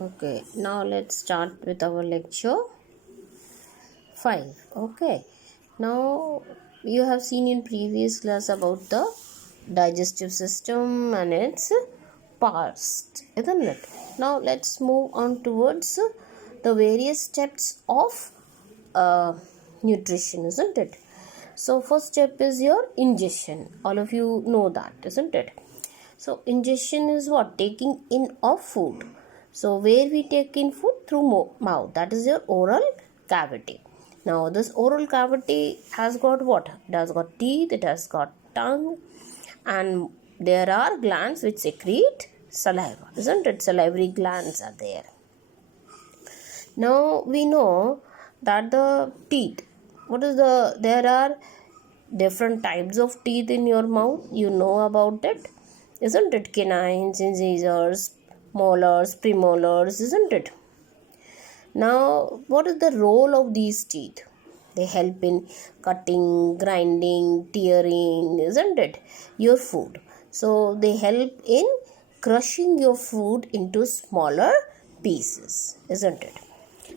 Okay, now let's start with our lecture 5. Okay, now you have seen in previous class about the digestive system and its parts, isn't it? Now let's move on towards the various steps of nutrition, isn't it? So first step is your ingestion. All of you know that, isn't it? So ingestion is what? Taking in of food. So where we take in food? Through mouth. That is your oral cavity. Now this oral cavity has got what? It has got teeth, it has got tongue, and there are glands which secrete saliva, isn't it? Salivary glands are there. Now we know that the teeth, there are different types of teeth in your mouth. You know about it, isn't it? Canines, incisors, molars, premolars, isn't it? Now, what is the role of these teeth? They help in cutting, grinding, tearing, isn't it? Your food. So, they help in crushing your food into smaller pieces, isn't it?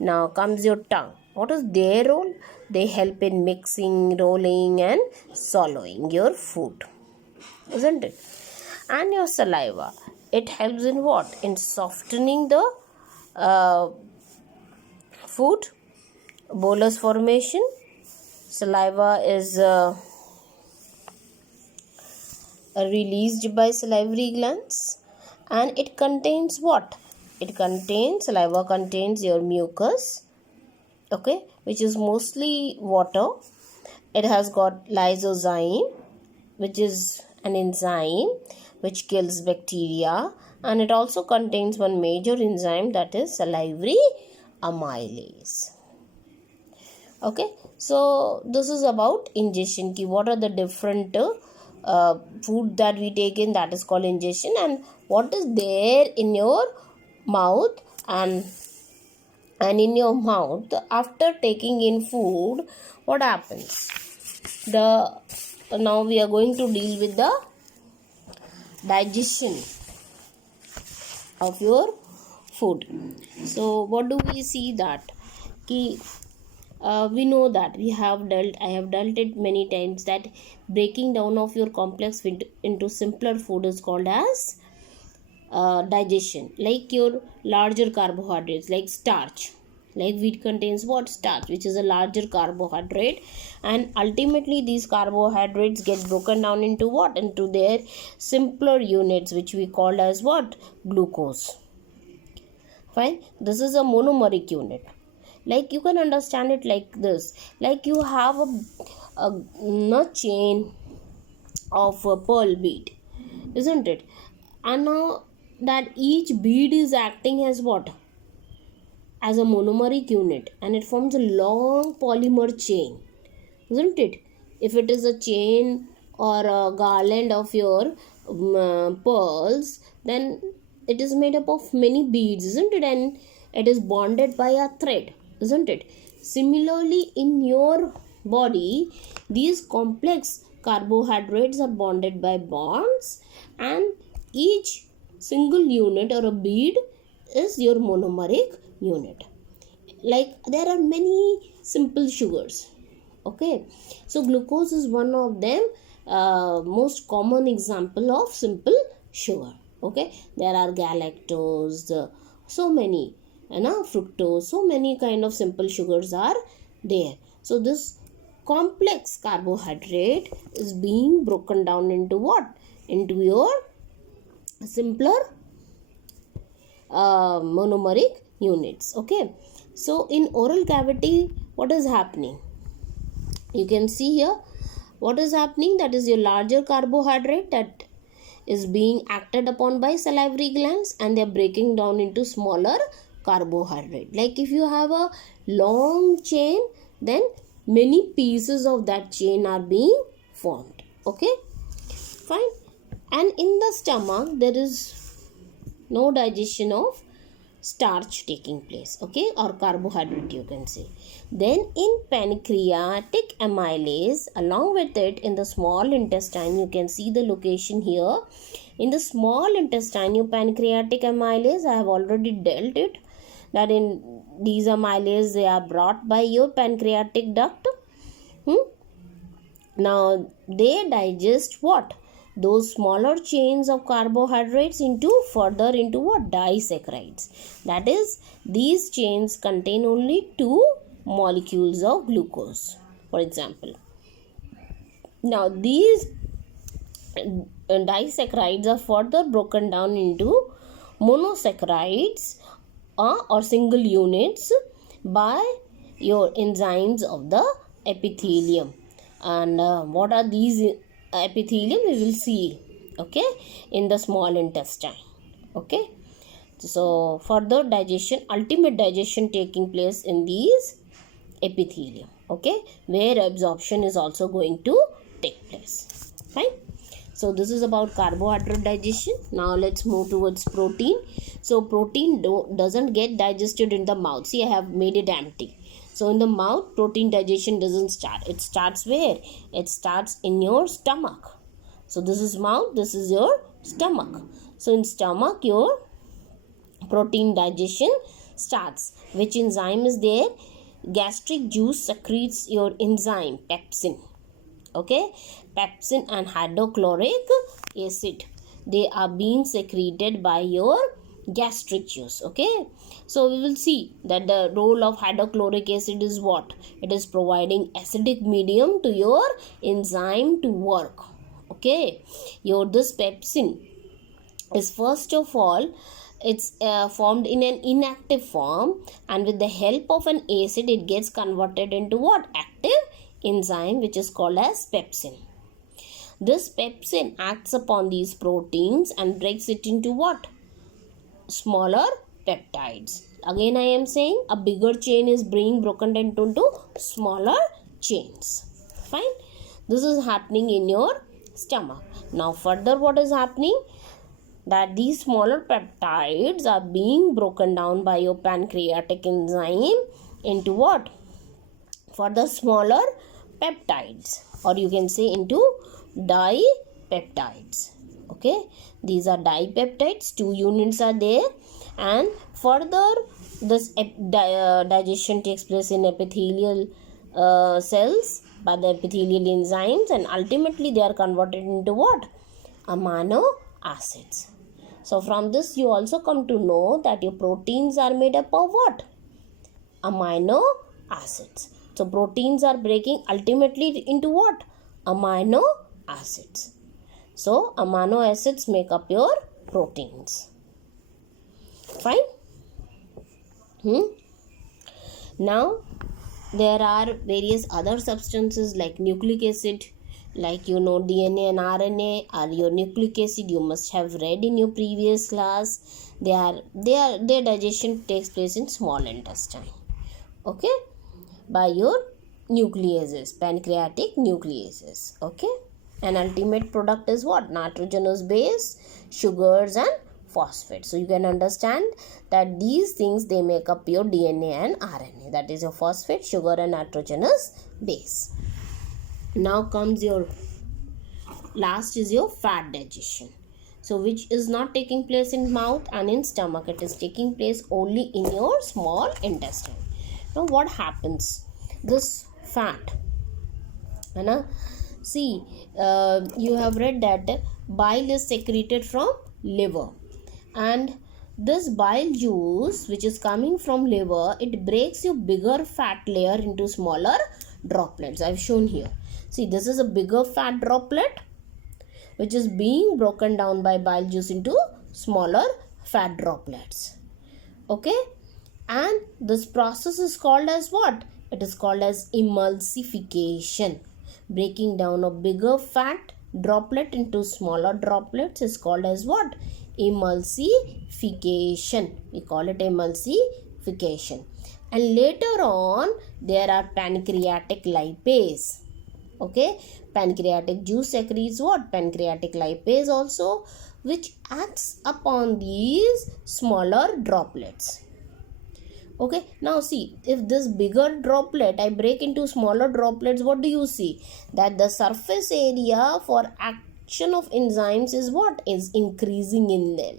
Now comes your tongue. What is their role? They help in mixing, rolling, and swallowing your food, isn't it? And your saliva, it helps in what? In softening the food, bolus formation. Saliva is released by salivary glands, and it contains what? Saliva contains your mucus, okay, which is mostly water. It has got lysozyme, which is an enzyme which kills bacteria, and it also contains one major enzyme, that is salivary amylase. Okay, so this is about ingestion. What are the different food that we take in, that is called ingestion, and what is there in your mouth, and in your mouth after taking in food, what happens? Now we are going to deal with the digestion of your food. So what do we see that we know that I have dealt it many times, that breaking down of your complex food into simpler food is called as digestion. Like your larger carbohydrates, like starch, like wheat contains what? Starch, which is a larger carbohydrate, and ultimately these carbohydrates get broken down into what? Into their simpler units, which we call as what? Glucose. Fine. This is a monomeric unit. Like you can understand it like this, like you have a nut chain of a pearl bead, isn't it? And now that each bead is acting as what? As a monomeric unit, and it forms a long polymer chain, isn't it? If it is a chain or a garland of your pearls, then it is made up of many beads, isn't it? And it is bonded by a thread, isn't it? Similarly, in your body, these complex carbohydrates are bonded by bonds, and each single unit or a bead is your monomeric unit. Like there are many simple sugars, okay? So glucose is one of them, most common example of simple sugar, okay? There are galactose, so many, fructose, so many kind of simple sugars are there. So this complex carbohydrate is being broken down into what? Into your simpler monomeric units, okay? So in oral cavity, what is happening? You can see here what is happening. That is your larger carbohydrate that is being acted upon by salivary glands, and they are breaking down into smaller carbohydrate. Like if you have a long chain, then many pieces of that chain are being formed, okay? Fine. And in the stomach, there is no digestion of starch taking place, okay, or carbohydrate you can say. Then in pancreatic amylase, along with it in the small intestine, you can see the location here. In the small intestine, your pancreatic amylase, I have already dealt it, that in these amylase, they are brought by your pancreatic duct. Now they digest what? Those smaller chains of carbohydrates into what? Disaccharides. That is, these chains contain only 2 molecules of glucose, for example. Now these disaccharides are further broken down into monosaccharides or single units by your enzymes of the epithelium. And what are these epithelium? We will see, okay, in the small intestine. Okay, so further digestion, ultimate digestion taking place in these epithelium, okay, where absorption is also going to take place. Fine. So this is about carbohydrate digestion. Now let's move towards protein. So protein doesn't get digested in the mouth. See, I have made it empty. So in the mouth, protein digestion doesn't start. It starts where? It starts in your stomach. So this is mouth, this is your stomach. So in stomach, your protein digestion starts. Which enzyme is there? Gastric juice secretes your enzyme, pepsin. Okay, pepsin and hydrochloric acid, they are being secreted by your gastric juice. Okay, so we will see that the role of hydrochloric acid is what? It is providing acidic medium to your enzyme to work. Okay, this pepsin is first of all, it's formed in an inactive form, and with the help of an acid, it gets converted into what? Active enzyme, which is called as pepsin. This pepsin acts upon these proteins and breaks it into what? Smaller peptides. Again I am saying, a bigger chain is being broken into smaller chains. Fine. This is happening in your stomach. Now further, what is happening? That these smaller peptides are being broken down by your pancreatic enzyme into what? Further smaller peptides, or you can say into dipeptides. Okay, these are dipeptides, 2 units are there, and further this digestion takes place in epithelial cells by the epithelial enzymes, and ultimately they are converted into what? Amino acids. So from this you also come to know that your proteins are made up of what? Amino acids. So proteins are breaking ultimately into what? Amino acids. So amino acids make up your proteins. Fine. Now there are various other substances like nucleic acid, like DNA and RNA are your nucleic acid. You must have read in your previous class. Their digestion takes place in small intestine. Okay, by your nucleases, pancreatic nucleases. Okay, and ultimate product is what? Nitrogenous base, sugars and phosphates. So you can understand that these things, they make up your DNA and RNA. That is your phosphate, sugar and nitrogenous base. Now comes your last is your fat digestion. So which is not taking place in mouth and in stomach. It is taking place only in your small intestine. Now what happens? This fat, see, you have read that bile is secreted from liver, and this bile juice which is coming from liver, it breaks your bigger fat layer into smaller droplets. I have shown here. See, this is a bigger fat droplet which is being broken down by bile juice into smaller fat droplets. Okay, and this process is called as what? It is called as emulsification. Breaking down a bigger fat droplet into smaller droplets is called as what? Emulsification. We call it emulsification. And later on, there are pancreatic lipase. Okay, pancreatic juice secretes what? Pancreatic lipase also, which acts upon these smaller droplets. Okay, now see, if this bigger droplet I break into smaller droplets, what do you see? That the surface area for action of enzymes is what? Is increasing in them.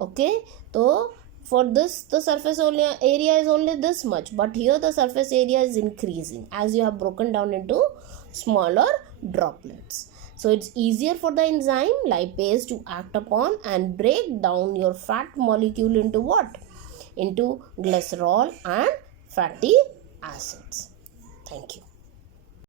Okay, so for this the surface area is only this much, but here the surface area is increasing as you have broken down into smaller droplets. So it's easier for the enzyme lipase to act upon and break down your fat molecule into what? Into glycerol and fatty acids. Thank you.